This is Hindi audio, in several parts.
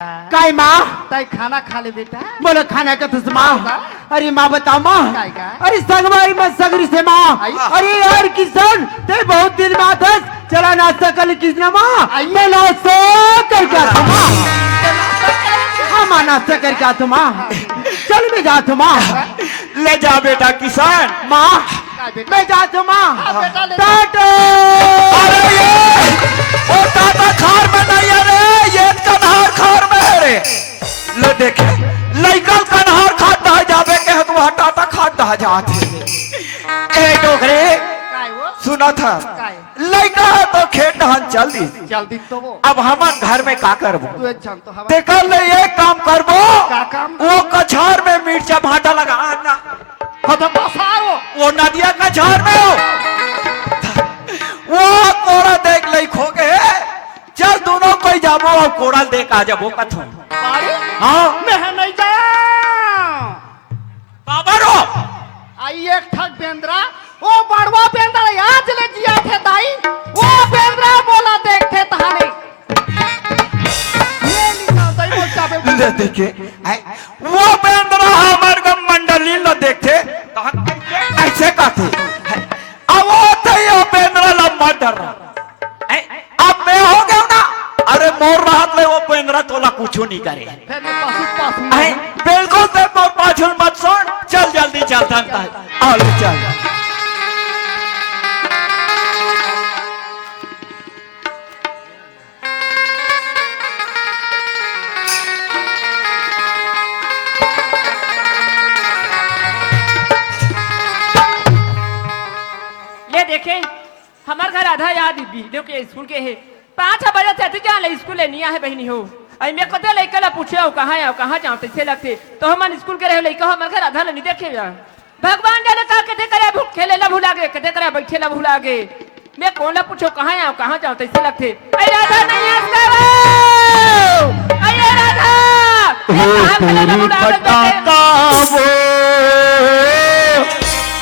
काय माँ ताई खाना खा ले बेटा। बोलो खाना का तुझ माँ। अरे माँ बताओ माँ। काय का? अरे संगवारी मत सगरी से माँ। अरे यार किसान ते बहुत दिन बाद चला नाश्ता कर किसने माँ। मैं नाश्ता कर क्या था माँ। हाँ माँ नाश्ता कर क्या था माँ। चल मैं जाता माँ। ले जा बेटा किसान। माँ मैं जाता माँ। टाटा। अरे ये वो टाटा खार में नहीं है रे, ये कन्हार खार में है रे। ले देखे लइकल कन्हार खाता है जावे के है तो टाटा खाता है जाते। ए डोगरे काय वो? सुना था काय? लइका है तो खेत धान चल दी। जल्दी तो वो। अब हमन घर में का करबो? तू एक जान तो हवा। देखल ले ये काम करबो। का काम? वो कछार में मिर्चा भाटा लगा आना। खत्म बसाओ। वो नदिया का झाड़ में हो वो कोड़ा देख लई खोगे चल दोनों कोई जाबो और कोड़ा देख आ जाबो कथो। बारी? हाँ मैं नहीं जा। बाबा रो आई एक ठग बेंद्रा वो बड़वा बेंद्रा आज ले जिया थे दाई वो बेंद्रा बोला देखते तहारे ये निकाल दाई बोल चाबे ले देखे वो बेंद्रा हमार गम मंडली न देखते ऐसे कहते अब वो थे ये बेंद्रा लम्बा डर रहा अब मैं हो गया ना। अरे मोर रात ले वो बेंद्रा तोला कुछ नहीं करे फिर मैं पासु बिल्कुल से मोर पाछुल मत सुन चल जल्दी चल धनता है आलू चल। ले देखे हमार घर आधा याद वीडियो के स्कूल के है 5 बजे से अति जान स्कूल ले नहीं है बहनी हो आई मैं कते लइका ला पूछे हो कहां जाओ तैसे लगते तो हमन स्कूल के रहे लइका हमार घर आधा नहीं देखे या भगवान जाने का कते करे भूख खेले ला भुला गए कते करे बैठे ला भुला गए मैं कौन ला पूछो कहां जाओ तैसे लगते आई राधा नहीं आसता आई राधा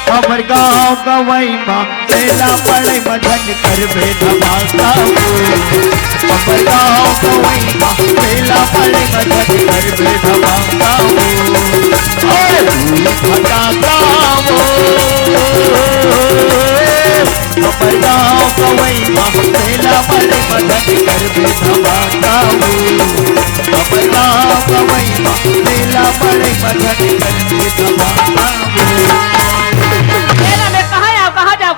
हमर गाँव गवई माँ मेला पड़े मधन कर में धमाका हमर गाँव गवई माँ मेला पड़े मधन कर में धमाका भटाका वो हमर गाँव गवई माँ मेला पड़े मधन कर में धमाका हमर गाँव गवई माँ मेला पड़े मधन कर में धमाका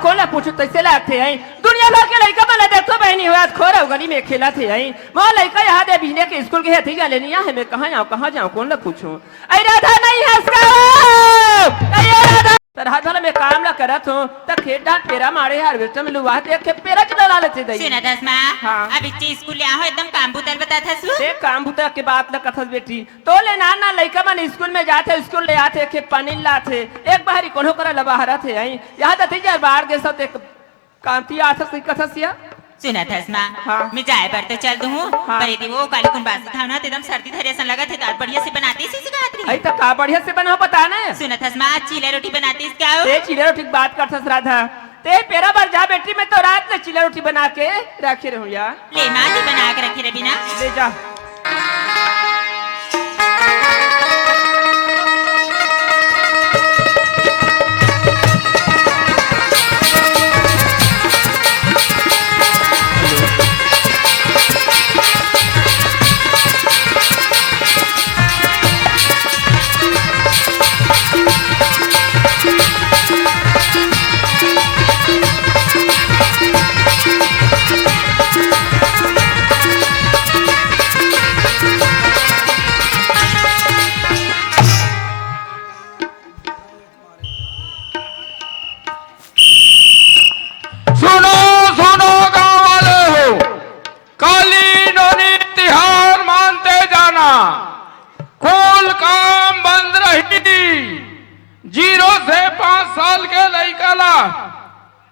कौन पूछो तैसे लगते हैं दुनिया भर के लड़का वाला देखो बहनी हो आज खोरा गली में खेला थे आई वहाँ लड़का यहाँ दे बिजने के स्कूल के थी लेनी है मैं कहाँ जाऊँ कौन ला पूछूं अरे राधा नहीं है राधा वाला मैं काम ला करत हूँ तब खेत डाल पेरा मारे यार बेटा में लुवा देख के पेरा चला लेते दई सुना दस माँ हाँ। अब इच्चे स्कूल ले आओ एकदम काम बुतल बता था सु देख काम बुता के बात ला कथस बेटी तो ले ना लड़का मन स्कूल में जाते स्कूल ले आते के पानी लाते एक बाहरी कोनो करा लबाहरा थे आई यहाँ तो थी यार बाहर के सब एक कांति आथस कथसिया सुना था माँ हाँ। मैं जाए पर तो चल दूँ हाँ। पर यदि वो काली कुन बात था ना एकदम सर्दी धरे सन लगा थे तो बढ़िया से बनाती सी सिखात रही आई तो का बढ़िया से बना पता ना सुना था माँ चीला रोटी बनाती इस क्या हो ते चिल्ला रोटी की बात करथस राधा ते पेरा बार जा बेटी में तो रात में चिल्ला रोटी बना के रखे रहूं यार ले माँ जी बना के रखी रबीना ले जा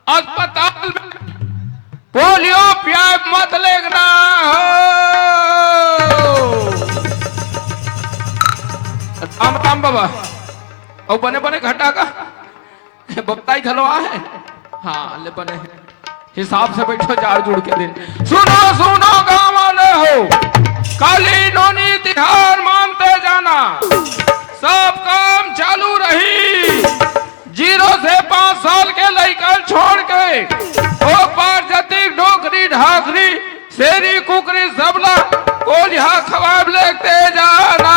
अस्पताल में पोलियो प्याप मत लेना हो राम बाबा और बने बने घटा का बप्ताई खलवा है हाँ ले बने हिसाब से बैठो जार जुड़ के दिन सुनो सुनो गाँव वाले हो काली नोनी तिहार मानते जाना, सब काम चालू रही। 0 से 5 साल के लड़कन छोड़ के ओ पार जती डोकरी ढाकरी शेरी कुकरी सबला को यहाँ खवाब लेते जाना।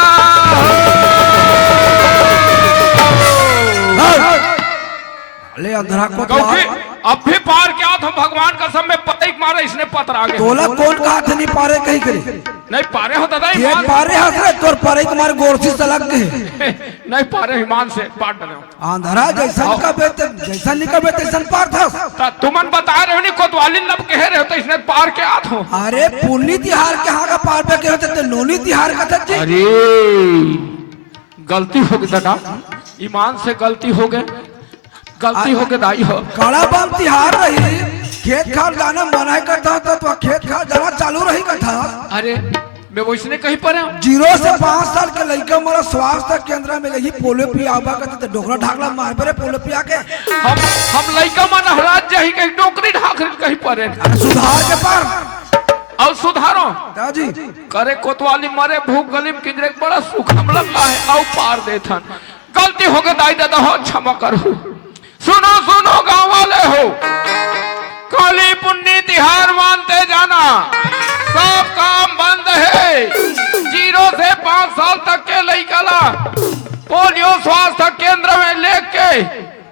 ले अंधरा को क्योंकि अब भी पार क्या था भगवान का सब में पतई मारा इसने पत्र आगे तोला कौन कहा थे नहीं पारे कहीं करे नहीं पारे होता था ये पारे हसरे तोर पारे तुम्हारे गोरसी सलग गए नहीं पारे हिमान से पार डले अंधरा जैसा का बेटे जैसा निकल बेटे सन पार था तुमन बता रहे हो नहीं कोतवाली लब कह रहे हो तो इसने पार के आत हो। अरे पुन्नी तिहार के हाँ का पार पे के होते तो नोनी तिहार का था। अरे गलती हो गई बेटा, ईमान से गलती हो गए, गलती हो गई दाई हो। कड़ा बम तिहार रही खेत खाल जाना मना करता तो खेत खाल जाना चालू रही करता। अरे मैं वो इसने कहीं पर 0 से 5 साल के लड़का हमारा स्वास्थ्य केंद्र में गई पोलियो पियाबा करते तो डोकरा ढाकला मार परे पोलियो पिया के हम लड़का मन हराज जाही कहीं डोकरी ढाक कहीं पर सुधार के पार और सुधारो दादी करे कोतवाली मरे भूख गली में किजरे बड़ा सुखम लगता है और पार देथन। गलती हो गई दाई दादा हो क्षमा करो। सुनो सुनो गाँव वाले हो, काली पुन्नी तिहार मानते जाना, सब काम बंद है। 0 से 5 साल तक के लड़का पोलियो स्वास्थ्य केंद्र में लेके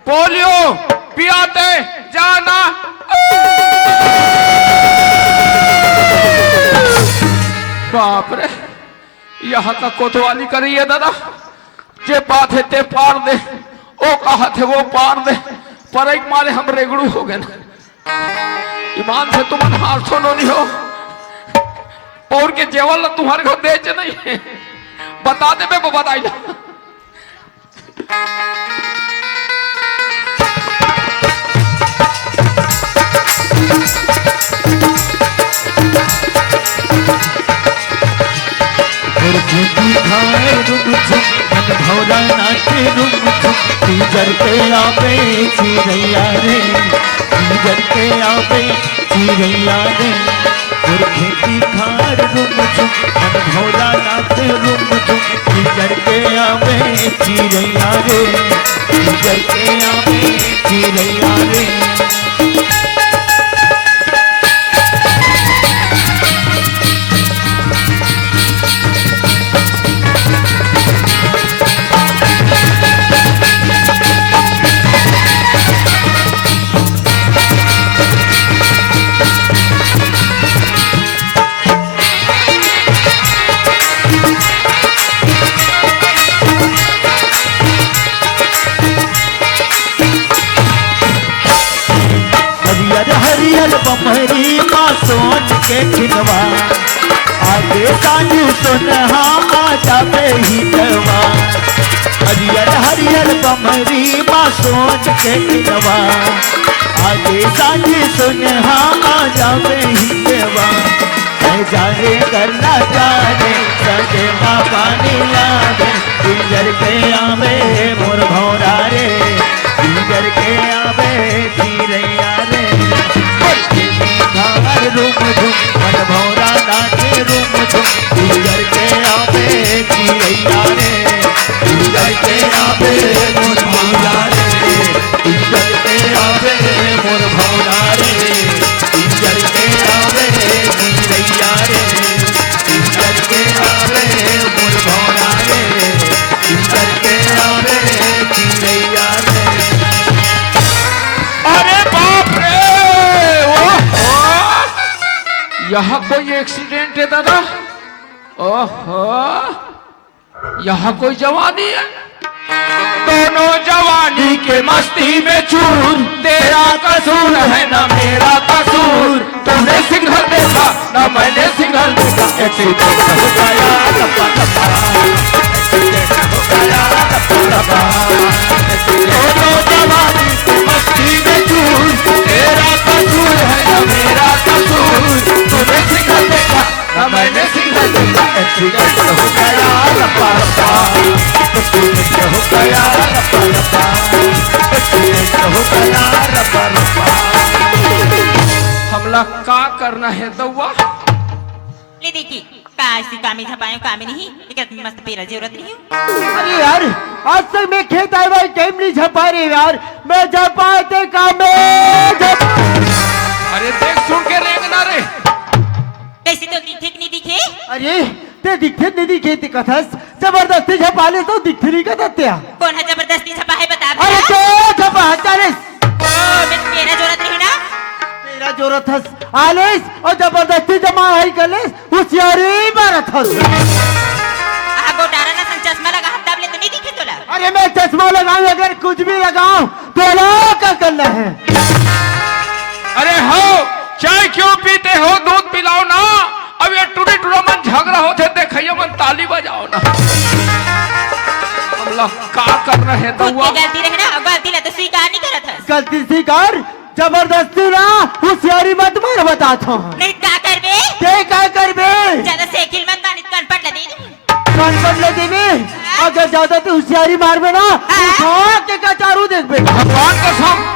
पोलियो पियाते जाना। बाप रे यहाँ का कोतवाली करी है दादा, जे बात है ते पार दे, ओ कहा थे वो पार दे, पर एक मारे हम रेगड़ू हो गए ना। ईमान से तुम हार सुनो नहीं हो और के जेवल तुम्हारे को बेच नहीं है, बता दे मैं वो बताई ना। भौरा नाचे तीजर के आवे चिरैया रे, तीजर के आवे चिरैया रे, खेती खार रुम झुम मन भौरा नाचे रुम झुम तीजर के आवे चिरैया रे, तीजर के आवे चिरैया रे। बमहरी माँ सोन के खिनवा आगे साजू सोनहा माँ जाबे ही दवा। हरियर हरियर बमहरी माँ सोन के खिनवा आगे साजू सोनहा माँ जाबे ही दवा। जाने करना जाने सगे माँ पानी लागे, तीजर के आवे मोर भौरा रे, तीजर के आवे चिरैया रे। रूम झुम मन भौरा नाचे रूम झुम तीजर के आवे चिरैया रे, तीजर के आवे मोर भौरा रे, तीजर के आवे मोर भौरा रे, तीजर के आवे चिरैया रे, तीजर के आवे मोर भौरा रे, तीजर के आवे चिरैया रे। अरे बाप रे, यहाँ कोई एक्सीडेंट है दादा? ओहो, यहाँ कोई जवानी है? दोनों जवानी के मस्ती में चूर, तेरा कसूर है ना मेरा कसूर। तुमने सिग्नल देखा ना मैंने सिग्नल देखा, एक्सीडेंट हो गया लपा लपा, एक्सीडेंट हो गया लपा लपा। दोनों जवानी के मस्ती में चूर, तेरा कसूर है ना मेरा कसूर। तुमने सिग्नल देखा ना मैंने सिग्नल देखा, एक्सीडेंट हो गया लपा लपा, एक्सीडेंट हो गया लपा लपा, एक्सीडेंट हो गया लपा लपा। हमला का करना है दौआ? ले देखिए काशी कामी झपायो कामी नहीं एक मस्त पेरा जरूरत नहीं अरे यार आज तक मैं खेत आए भाई टाइम नहीं झपा रही यार मैं झपाए थे काम अरे देख सुन के रेंगना रे कैसे तो ठीक नहीं दिखे अरे ते दिखते नहीं दिखे ते कथस जबरदस्ती झपा ले तो दिखते नहीं कथत्या कौन है जबरदस्ती छपा है बता दे अरे तो झपा चालीस मेरा जरूरत नहीं ना तेरा जरूरत हस आलिस और जबरदस्ती जमा है कलेस होशियारी मारत हस आगो डारा ना सन चश्मा लगा हाथ दाब ले तो नहीं दिखे तोला अरे मैं चश्मा लगाऊं अगर कुछ भी लगाऊं तो लोग क्या करना है अरे हो चाय क्यों पीते हो दूध पिलाओ ना अब ये टूटी टूटा मन झगड़ा होते देखिए मन ताली बजाओ ना अल्लाह का कर रहे तो खुद की गलती रहे ना अब गलती ले तो स्वीकार नहीं करत है गलती स्वीकार जबरदस्ती ना होशियारी मत मार बताता हूँ नहीं का करबे क्या करबे ज्यादा साइकिल मत कान कनपट ले दे कनपट ले देवे अगर ज्यादा तो होशियारी मारबे ना के कचारू देखबे भगवान कसम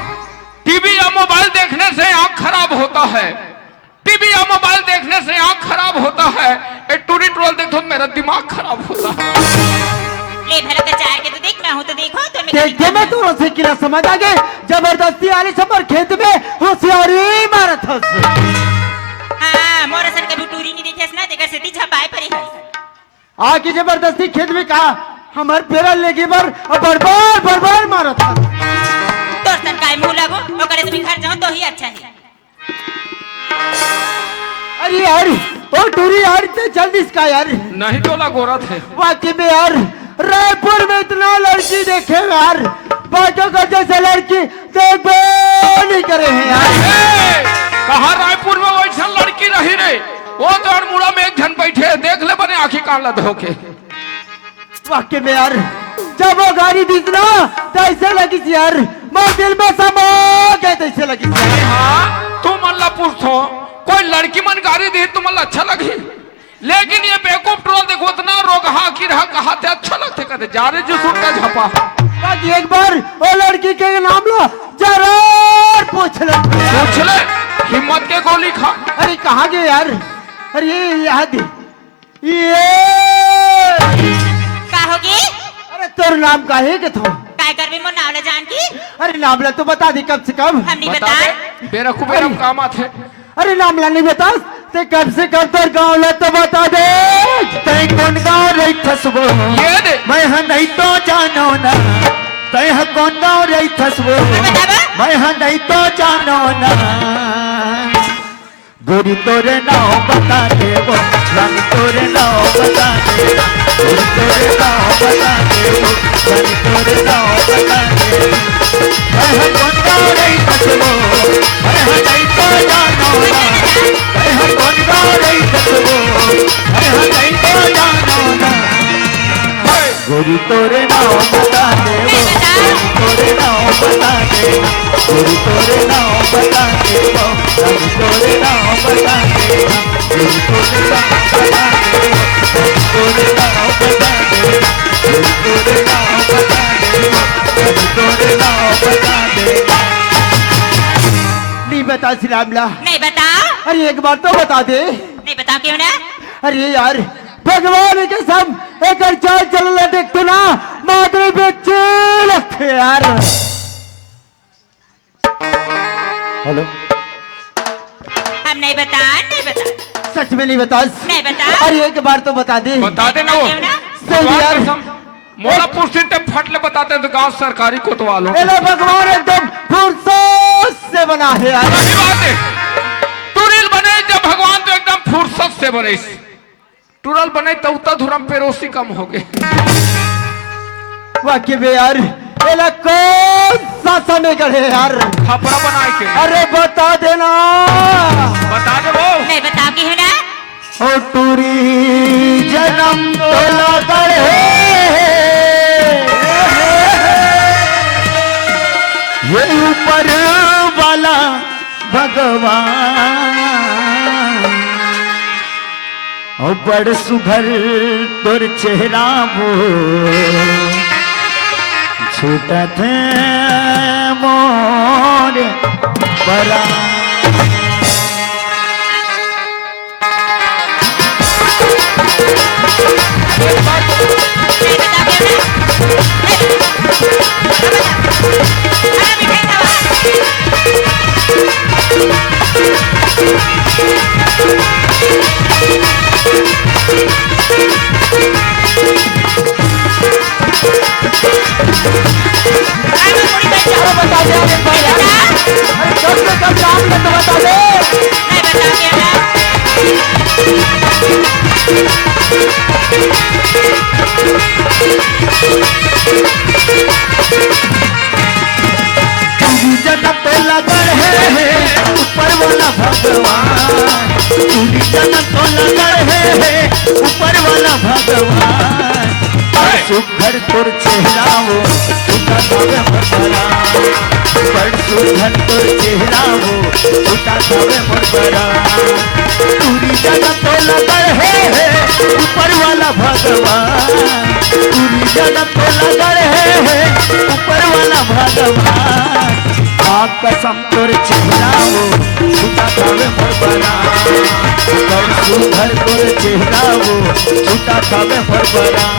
टीवी या मोबाइल देखने से आंख खराब होता है टीवी या मोबाइल देखने से आंख खराब होता है ए टूटी ट्रोल देखो मेरा दिमाग खराब होता है ले भला कचार के तो देख मैं हूं तो देखो तो देखते मैं तो से किला समझ आ गए जबरदस्ती आली समर खेत में होशियारी मारत हस हां मोरसन के टूरी नहीं देखेस ना देकर से ती छपाए परी है आके जबरदस्ती खेत में कहा हमार पेरा लेगी बर बरबार बरबार मारत हस तोर सन काय मुंह लगो ओकरे तुम घर जाओ तो ही अच्छा है अरे यार ओ टूरी यार तो जल्दी इसका यार नहीं टोला गोरा थे वाकई में यार रायपुर में इतना लड़की देखे यार बाजो का जैसे लड़की देखबे नहीं करे हैं यार कहा रायपुर में वैसा लड़की रही रे वो तो अड़मुड़ा में एक जन बैठे देख ले बने आंखें कान लद होके वाकई में यार जब वो गाड़ी दिखना तो ऐसे लगी थी यार मैं दिल में समा गए तो ऐसे लगी थी हाँ तुम अल्लाह पूछो कोई लड़की मन गाड़ी दी तुम अल्लाह अच्छा लगी लेकिन ये बेवकूफ ट्रोल देखो इतना रोग हाँ की रहा कहा थे अच्छा लगते कहते जा रहे जो सूट का झपा बाकी एक बार वो लड़की के नाम लो जरा पूछ ले हिम्मत के गोली खा अरे कहाँ गए यार अरे याद ये का होगी अरे तोर नाम का है कि तू काय करबे मोर नाम न जान की अरे नाम ला तो बता दी कम से कम हम नहीं बता बता दे बेरकूबेरम काम आते अरे नाम ला नहीं बता ते कम से कम तोर गाँव ला तो बता दे तै कौन गाँव रही थसबो ये दे मैं नहीं तो जानो ना तै कौन गाँव रही थसबो मैं नहीं तो जानो ना गोरी तोरे नाव बता दे वो रानी तोरे नाव बता दे गोरी तोरे नाव बता दे वो रानी तोरे नाव बता दे मैं कौन गाँव रही थसबो मैं नहीं तो जानो ना मैं कौन गाँव रही थसबो मैं नहीं तो जानो ना गोरी तोरे नाव बता दे वो गोरी तोरे नाव बता दे गोरी तोरे नाव बता दे वो रानी तोरे नाव बता दे गोरी तोरे नाव बता दे तोरे नाव बता दे गोरी तोरे नाव बता दे गोरी तोरे नाव बता दे नहीं बता सिलामला नहीं बता अरे एक बार तो बता दे नहीं बता क्यों ना अरे यार भगवान के सब एक चाल चल देख तो ना मादरे बेचे लगते यार हेलो हम नहीं बता सच में नहीं बता नहीं बता अरे एक बार तो बता दे बता दे ना वो क्यों ना सही यार मोला पुष्टिन ते फट ले बताते हैं तो गांव सरकारी कोतवालों एला भगवान एकदम फुर्सत से बना है यार सही बात है टूरिल बने जब भगवान तो एकदम फुर्सत से बने टूरल बने तो उतना धुरम पेरोसी कम हो गए वाकई में यार एला कौन सा समय गढ़े यार खपरा बनाए के अरे बता देना बता दे वो नहीं बता क्यों ना ओ टूरी जन्म तोला गढ़े ये ऊपर वाला भगवान और बड़ सुघर तोर चेहरा वो छूटा थे मोर बरा अरे मीठे खावा आई मैं थोड़ी बैठ जाओ बता दे अरे भाई यार अरे कब से कब काम में तो बता दे नहीं बता के ना पूरी जगत पे लगड़ है ऊपर वाला भगवान पूरी जगत तो लगड़ है ऊपर वाला भगवान सुघर तुर चेहरा वो उठा जावे मरबरा पर सुघर तुर चेहरा वो उठा जावे मरबरा पूरी जगत तो लगड़ है ऊपर वाला भगवान पूरी जगत तो लगड़ है ऊपर वाला भगवान कसम तोर चेहरा वो छूटा खावे मरबरा पर सुघर तोर चेहरा वो छूटा खावे मरबरा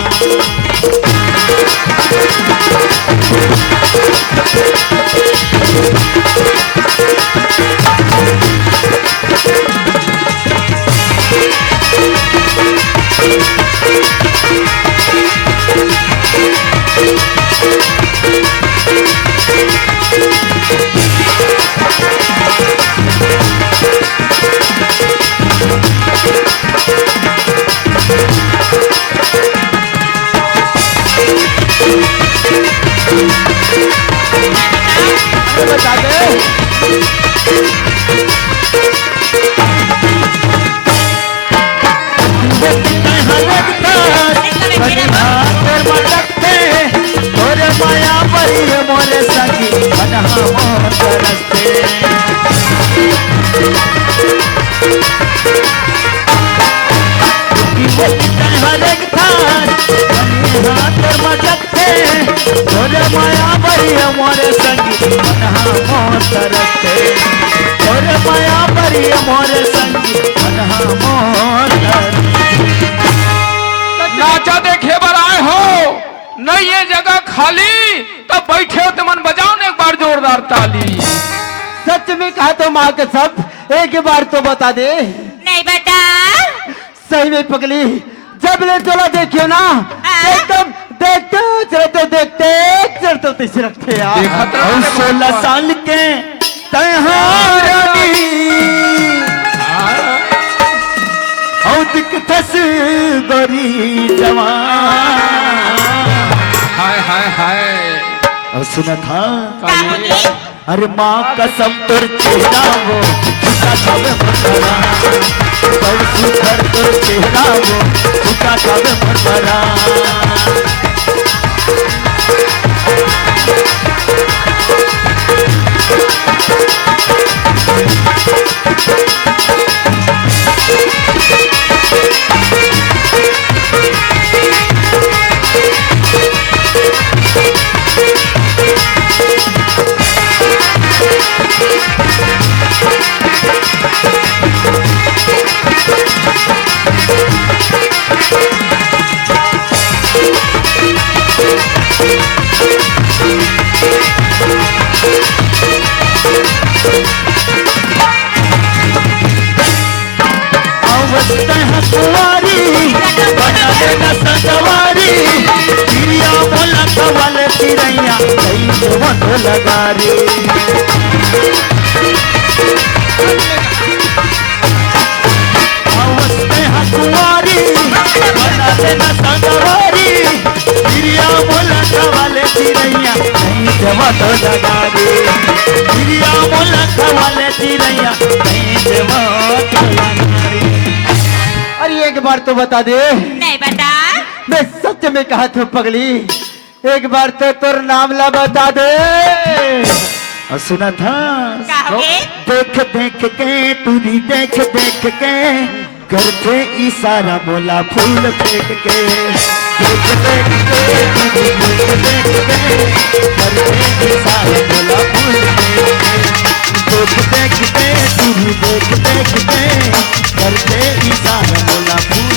बता दे माया परी मोरे सखी रस्ते हरेक थान मटकते तोरे माया परी मोरे संगी रस्ते तोरे माया परी मोरे संगी नाचा देखे बर आए हो नहीं ये जगह खाली तब बैठे हो तो मन बजाओ ना एक बार जोरदार ताली। सच में कहा तो माँ के सब एक बार तो बता दे नहीं बता सही में पगली जब ले चलो देखियो ना एकदम देखते चलते से रखते यार 16 साल के तहारानी दिखथस गोरी जवान हाय हाय हाय और सुना था का होगी अरे माँ कसम तोर चेहरा वो झूठा खावे मरबरा पर सुधर तोर चेहरा वो झूठा खावे मरबरा कुंवारी बना देना सजवारी चिड़िया बोला कवाले चिड़ैया कहीं तो बंधो लगारी कुंवारी बना देना सजवारी चिड़िया बोला कवाले चिड़ैया कहीं तो बंधो लगारी चिड़िया बोला कवाले चिड़ैया कहीं तो बंधो लगारी। अरे एक बार तो बता दे नहीं बता मैं सच में कहा था पगली एक बार तो तोर नाम ला बता दे और सुना था का होगी देख देख के तुरी देख देख के करते इशारा बोला फूल फेंक के देख देख के तुरी देख देख के करते इशारा बोला फूल फेंक के देख देख के तुरी देख देख के करते इशारा बोला फूल